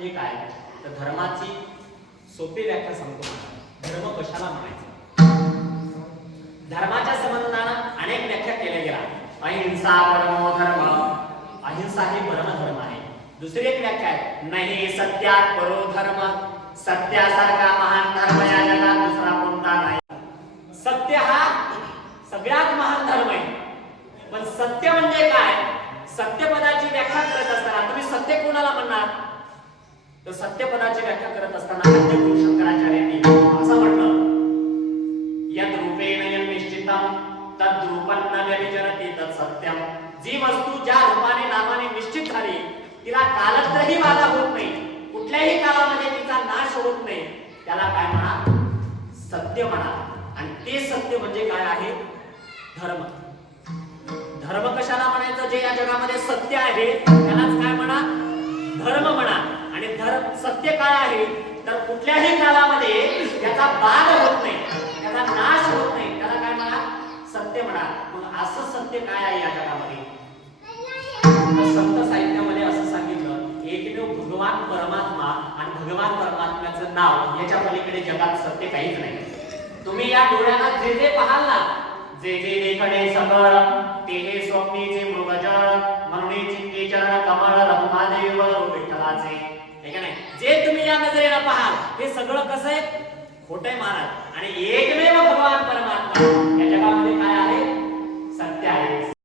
हे काय तर धर्माची सोपी व्याख्या सांगतो धर्म कशाला म्हणायचा? धर्माच्या संबंधानं अनेक व्याख्या केल्या गेल्या. अहिंसा परमो धर्म. अहिंसा ही परमधर्म आहे. दुसरी एक व्याख्या आहे. नाही सत्यात परो धर्म. सत्यासारखा महान धर्म या जगात दुसरा कोणता नाही. सत्य हा सगळ्यात महान धर्म आहे. पण सत्य म्हणजे काय? सत्यपदाची व्याख्या करत असतात तुम्ही सत्य कोणाला म्हणणार तर सत्यपदाची व्याख्या करत असताना आद्यगुरु शंकराचार्यांनी असं म्हटलं यद रूपेण निश्चितम तद रूपन न तत् सत्यम. जी वस्तू ज्या रूपाने नामाने निश्चित झाली तिला कालत्रही बाधा होत नाही. कुठल्याही कालामध्ये तिचा नाश होत नाही. त्याला काय म्हणा? सत्य म्हणा. आणि ते सत्य म्हणजे काय आहे? धर्म. धर्म कशाला म्हणायचं? जे या जगामध्ये सत्य आहे त्यालाच काय म्हणा धर्म म्हणा आणि धर्म सत्य काय आहे? तर कुठल्याही कालामध्ये त्याचा बाध होत नाही. त्याचा नाश होत नाही. त्याला काय म्हणा? सत्य म्हणा. मग असं सत्य काय आहे या जगामध्ये संत साहित्यामध्ये असं सांगितलं एकमेव भगवान परमात्मा आणि भगवान परमात्म्याचं नाव याच्या पलीकडे जगात सत्य काहीच नाही. तुम्ही या डोळ्याला जे जे पाहाल ना जे जे देखणे सबळ ते हे स्वप्नीचे मृगजळ म्हणून चित्ते चरण कमळ रघुमादेव विठ्ठलाचे हे का नाही? जे तुम्ही या नजरेला पाहाल हे सगळं कसं आहे? खोटं आहे महाराज. आणि एकमेव भगवान परमात्मा.